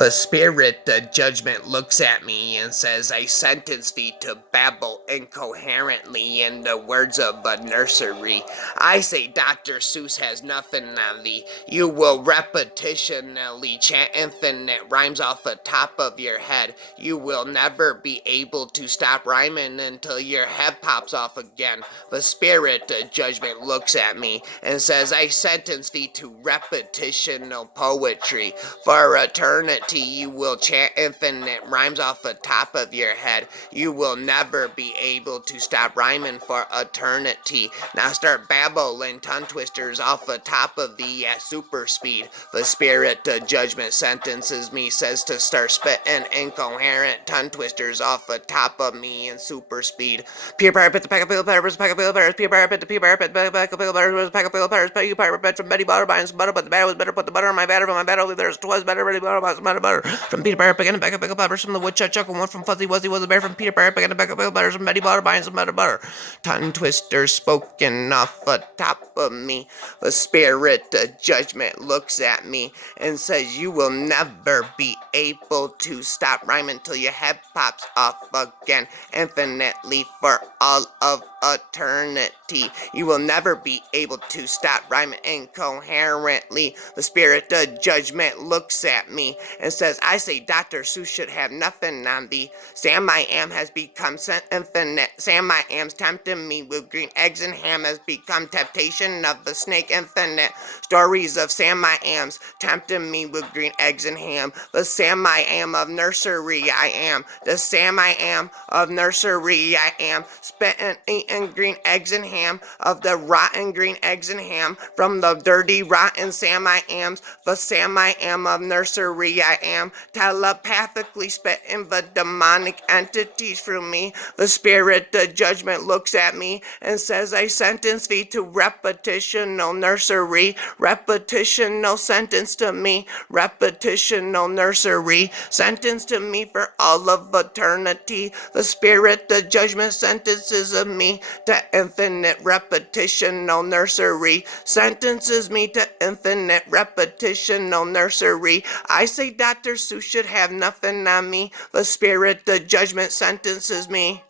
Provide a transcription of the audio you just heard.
The spirit of judgment looks at me and says, I sentence thee to babble incoherently in the words of a nursery. I say Dr. Seuss has nothing on thee. You will repetitionally chant infinite rhymes off the top of your head. You will never be able to stop rhyming until your head pops off again. The spirit of judgment looks at me and says, I sentence thee to repetitional poetry. For eternity, you will chant infinite rhymes off the top of your head. You will never be able to stop rhyming for eternity. Now start babbling tongue twisters off the top of the super speed. The spirit of judgment sentences me, says to start spitting incoherent tongue twisters off the top of me in super speed. Peter Parapet, the pack of pill peppers, pack of pill peppers, Peter Parapet, the Peter Parapet, pack of pill peppers, pack of pill peppers, pack of Parapet from Betty Butter, buying some butter, but the batter was better, put the butter on my batter, from my batter, there's twas better, ready butter, about some butter. From Peter Parapet, and a pack of pickle peppers from the woodchuck chuckle, one from Fuzzy Wuzzy was a bear, from Peter Parapet, and a pack of pickle peppers from Betty Butter, buying some butter. Tongue twisters spoken off the top of me. The spirit of judgment looks at me and says, you will never be able to stop rhyming till your head pops off again, infinitely for all of eternity. You will never be able to stop rhyming incoherently. The spirit of judgment looks at me and says, I say Dr. Seuss should have nothing on thee. Sam I Am has become infinite. Sam I Am's tempting me with green eggs and ham has become temptation of the snake infinite. Stories of Sam I Am's tempting me with green eggs and ham. The Sam I Am of nursery I am. The Sam I Am of nursery I am. Spitting, eating green eggs and ham. Of the rotten green eggs and ham. From the dirty rotten Sam I Am's. The Sam I Am of nursery I am. Telepathically spitting the demonic entities from me. The spirit of judgment looks at me and says, I sentence thee to repetitional nursery. Repetitional sentence to me. Repetitional nursery. Sentence to me for all of eternity. The spirit of judgment sentences of me to infinite repetitional nursery. Sentences me to infinite repetitional nursery. I say Dr. Seuss should have nothing on me. The spirit of judgment sentences me.